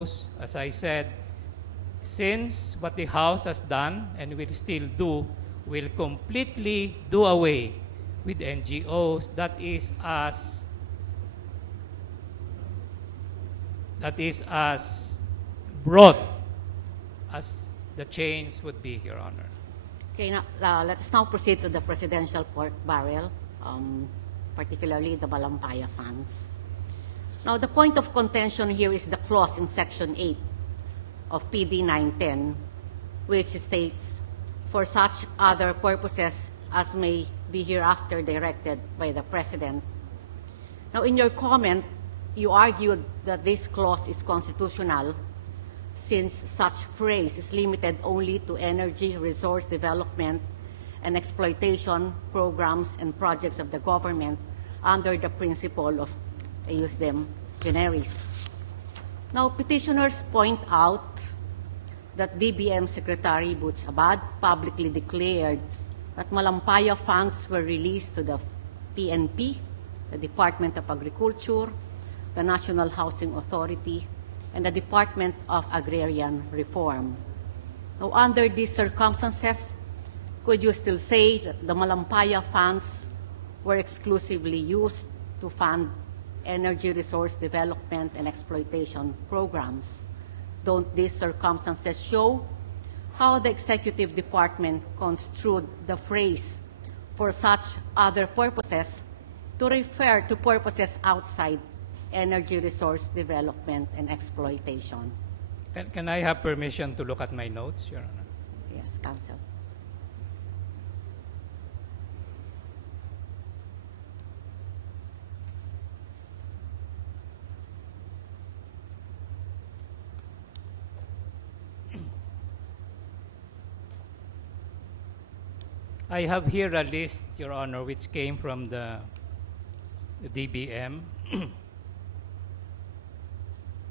as I said, since what the House has done and will still do will completely do away with NGOs, that is as broad as the change would be, Your Honor. Okay, now, let us now proceed to the presidential pork barrel, particularly the Malampaya funds. Now, the point of contention here is the clause in Section 8 of PD 910, which states, for such other purposes as may be hereafter directed by the President. Now, in your comment, you argued that this clause is constitutional since such phrase is limited only to energy resource development and exploitation programs and projects of the government under the principle of, I use them, generis. Now, petitioners point out that DBM Secretary Butch Abad publicly declared that Malampaya funds were released to the PNP, the Department of Agriculture, the National Housing Authority, and the Department of Agrarian Reform. Now, under these circumstances, could you still say that the Malampaya funds were exclusively used to fund energy resource development and exploitation programs? Don't these circumstances show how the executive department construed the phrase for such other purposes to refer to purposes outside energy resource development and exploitation? Can I have permission to look at my notes, Your Honor? Yes, Counsel. I have here a list, Your Honor, which came from the DBM.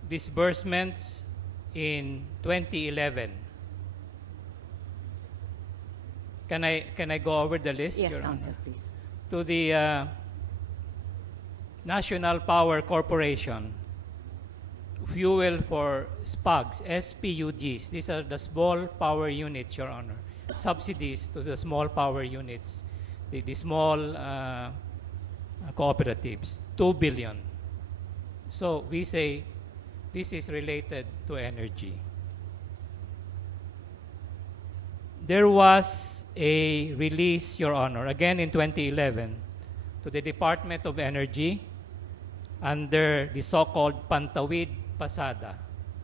Disbursements in 2011. Can I go over the list, Yes, Your Counsel, Honor? please. To the National Power Corporation, fuel for SPUGs, SPUGs. These are the small power units, Your Honor. Subsidies to the small power units, the small cooperatives, 2 billion. So we say this is related to energy. There was a release, Your Honor, again in 2011, to the Department of Energy under the so-called Pantawid Pasada.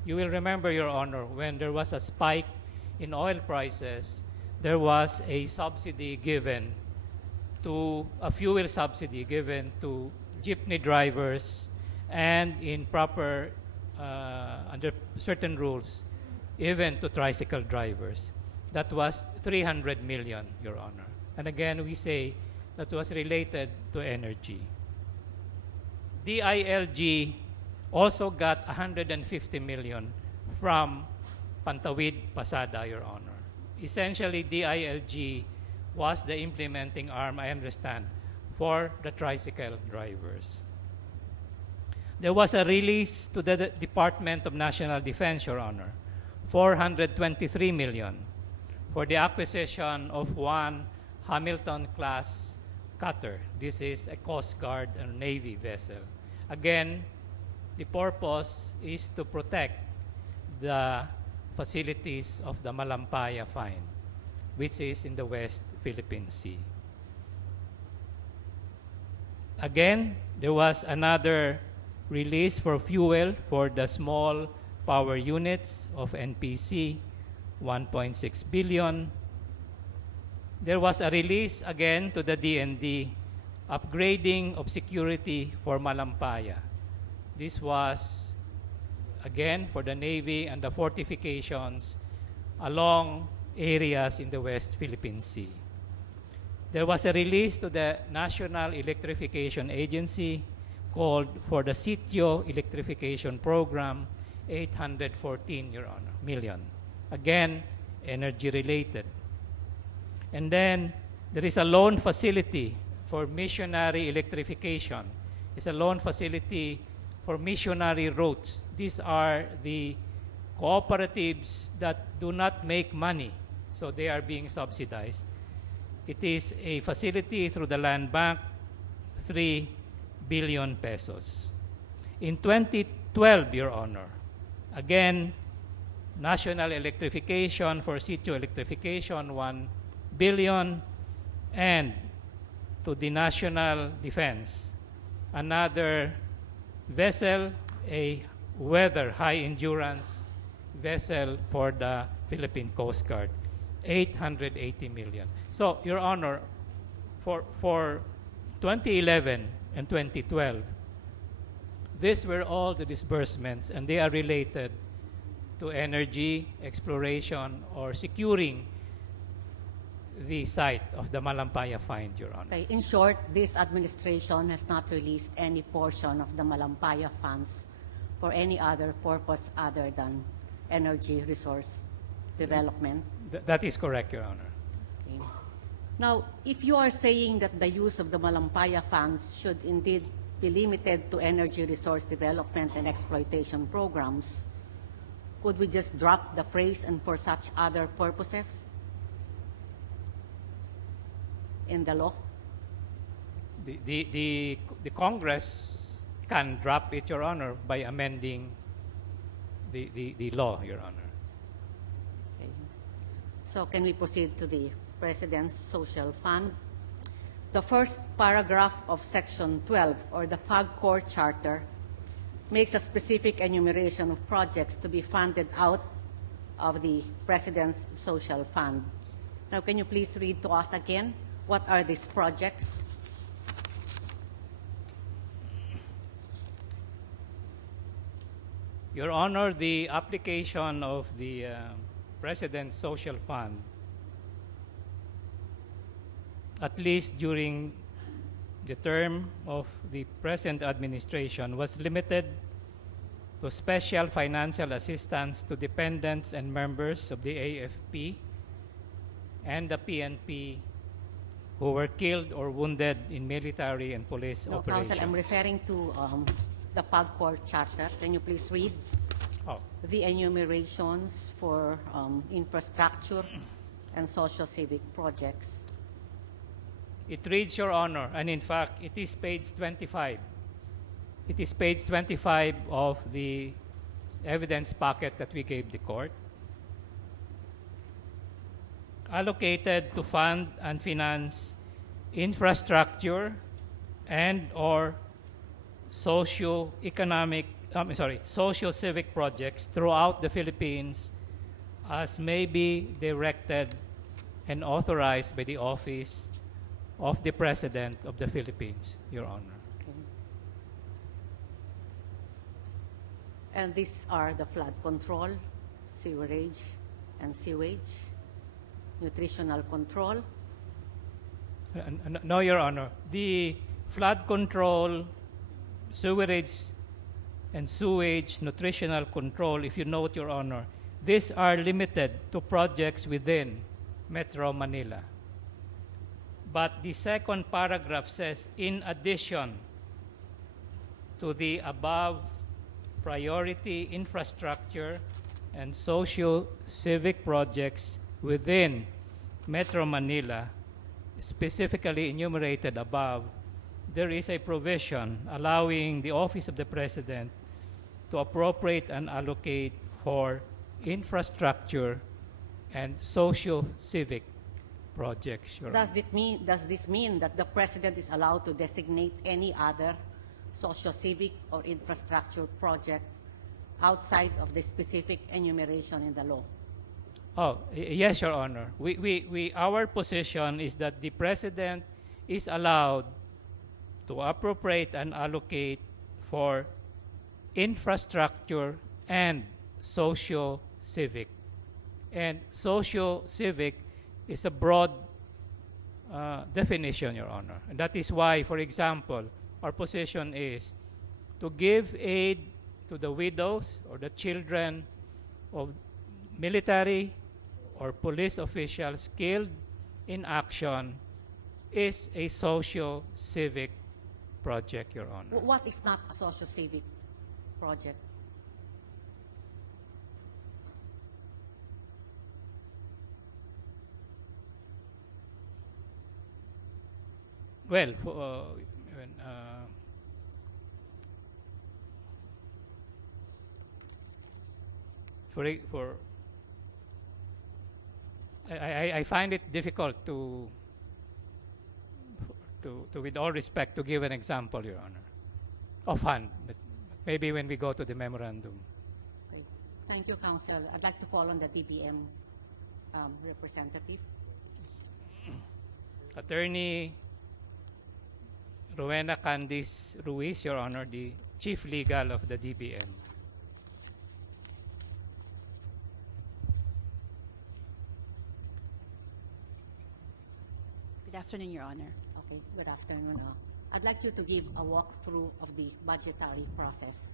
You will remember, Your Honor, when there was a spike in oil prices, there was a subsidy given to, a fuel subsidy given to jeepney drivers and in proper, under certain rules, even to tricycle drivers. That was 300 million, Your Honor. And again, we say that was related to energy. DILG also got 150 million from Pantawid Pasada, Your Honor. Essentially, DILG was the implementing arm, I understand, for the tricycle drivers. There was a release to the Department of National Defense, Your Honor, 423 million for the acquisition of one Hamilton-class cutter. This is a Coast Guard and Navy vessel. Again, the purpose is to protect the facilities of the Malampaya Find, which is in the West Philippine Sea. Again, there was another release for fuel for the small power units of NPC, 1.6 billion. There was a release again to the DND, upgrading of security for Malampaya. This was again for the Navy and the fortifications along areas in the West Philippine Sea. There was a release to the National Electrification Agency called for the Sitio Electrification Program, 814 million. Again, energy related. And then there is a loan facility for missionary electrification. It's a loan facility for missionary routes. These are the cooperatives that do not make money, so they are being subsidized. It is a facility through the Land Bank, 3 billion pesos. In 2012, Your Honor, again, national electrification for sitio electrification, 1 billion, and to the national defense, another vessel, a weather high endurance vessel for the Philippine Coast Guard, 880 million. So, Your Honor, for 2011 and 2012, these were all the disbursements, and they are related to energy, exploration, or securing the site of the Malampaya find, Your Honor. Okay. In short, this administration has not released any portion of the Malampaya funds for any other purpose other than energy resource development. That is correct, Your Honor. Okay. Now, if you are saying that the use of the Malampaya funds should indeed be limited to energy resource development and exploitation programs, could we just drop the phrase "and for such other purposes" in the law? The Congress can drop it, Your Honor, by amending the law, Your Honor. Okay. So can we proceed to the President's Social Fund? The first paragraph of Section 12, or the PAGCOR Charter, makes a specific enumeration of projects to be funded out of the President's Social Fund. Now, can you please read to us again what are these projects? Your Honor, the application of the President's Social Fund, at least during the term of the present administration, was limited to special financial assistance to dependents and members of the AFP and the PNP who were killed or wounded in military and police No, operations. Counsel, I'm referring to the PAGCOR Charter. Can you please read the enumerations for infrastructure and social-civic projects? It reads, Your Honor, and in fact, it is page 25. It is page 25 of the evidence packet that we gave the court. Allocated to fund and finance infrastructure and or socio-civic projects throughout the Philippines as may be directed and authorized by the office of the President of the Philippines, Your Honor. Okay. And these are the flood control, sewerage and sewage, nutritional control. No, Your Honor. The flood control, sewerage and sewage, nutritional control, if you note, Your Honor, these are limited to projects within Metro Manila. But the second paragraph says, in addition to the above priority infrastructure and socio-civic projects within Metro Manila, specifically enumerated above, there is a provision allowing the Office of the President to appropriate and allocate for infrastructure and socio-civic projects, Your Honor. Does this mean that the President is allowed to designate any other socio-civic or infrastructure project outside of the specific enumeration in the law? Yes, Your Honor. Our position is that the President is allowed to appropriate and allocate for infrastructure and socio-civic. And socio-civic is a broad definition, Your Honor. And that is why, for example, our position is to give aid to the widows or the children of military or police officials killed in action is a socio-civic project, Your Honor. What is not a socio-civic project? Well, for I find it difficult to, with all respect, to give an example, Your Honor, offhand. But maybe when we go to the memorandum. Okay. Thank you, Counsel. I'd like to call on the DBM representative. Attorney Rowena Candice Ruiz, Your Honor, the Chief Legal of the DBM. Good afternoon, Your Honor. Okay, good afternoon. I'd like you to give a walkthrough of the budgetary process.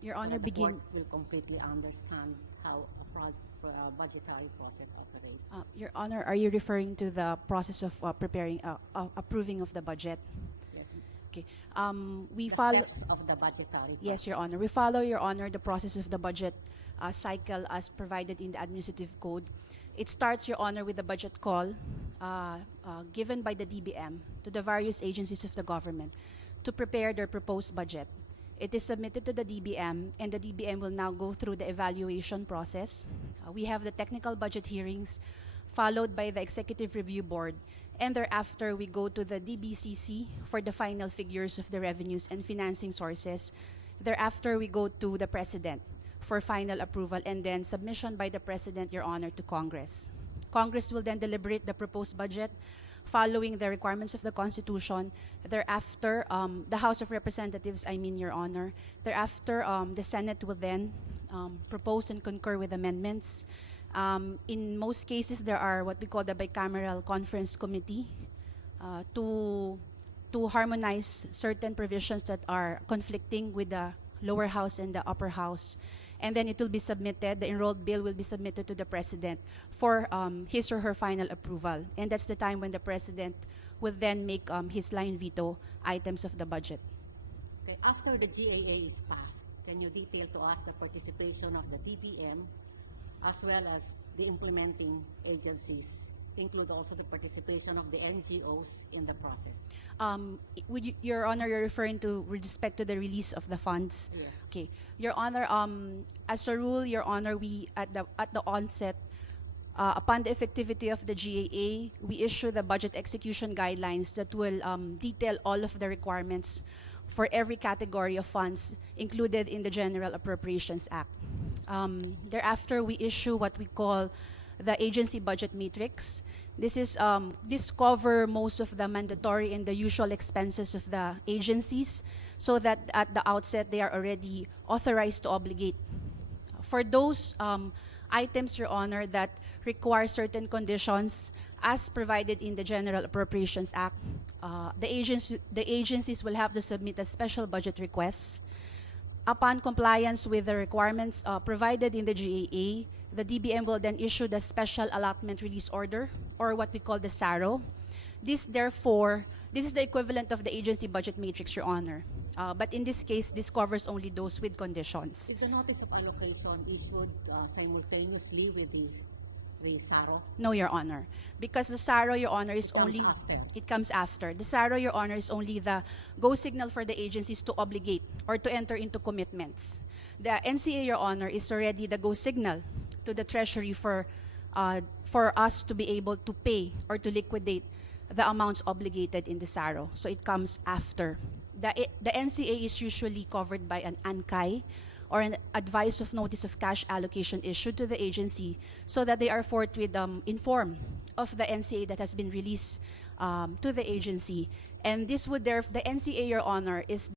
Your So Honor, that the begin. court will completely budgetary process operates. Your Honor, are you referring to the process of approving of the budget? Yes. Okay. We The follow. steps of the budgetary Yes, Your process. Honor. We follow, Your Honor, the process of the budget cycle as provided in the administrative code. It starts, Your Honor, with the budget call given by the DBM to the various agencies of the government to prepare their proposed budget. It is submitted to the DBM, and the DBM will now go through the evaluation process. We have the technical budget hearings, followed by the Executive Review Board, and thereafter we go to the DBCC for the final figures of the revenues and financing sources. Thereafter, we go to the President for final approval, and then submission by the President, Your Honor, to Congress. Congress will then deliberate the proposed budget following the requirements of the Constitution. Thereafter, the House of Representatives, Your Honor. Thereafter, the Senate will then propose and concur with amendments. In most cases, there are what we call the bicameral conference committee to harmonize certain provisions that are conflicting with the lower house and the upper house. And then it will be submitted, the enrolled bill will be submitted to the President for his or her final approval. And that's the time when the President will then make his line veto items of the budget. Okay. After the GAA is passed, can you detail to us the participation of the DBM as well as the implementing agencies, include also the participation of the NGOs in the process? Your Honor, you're referring to with respect to the release of the funds? Yes. Okay. Your Honor, as a rule, Your Honor, we at the onset, upon the effectivity of the GAA, we issue the budget execution guidelines that will detail all of the requirements for every category of funds included in the General Appropriations Act. Thereafter, we issue what we call the agency budget matrix. This cover most of the mandatory and the usual expenses of the agencies, so that at the outset they are already authorized to obligate. For those items, Your Honor, that require certain conditions as provided in the General Appropriations Act, the agencies will have to submit a special budget request. Upon compliance with the requirements provided in the GAA, the DBM will then issue the Special Allotment Release Order, or what we call the SARO. This is the equivalent of the agency budget matrix, Your Honor. But in this case, this covers only those with conditions. Is the notice of allocation issued simultaneously with the SARO? No, Your Honor. Because the SARO, Your Honor, is It comes only... after. It comes after. The SARO, Your Honor, is only the go signal for the agencies to obligate or to enter into commitments. The NCA, Your Honor, is already the go signal to the Treasury for us to be able to pay or to liquidate the amounts obligated in the SARO. So it comes after. The NCA is usually covered by an ANCAI, or an advice of notice of cash allocation issued to the agency, so that they are forthwith informed of the NCA that has been released to the agency. And this would the NCA, Your Honor, is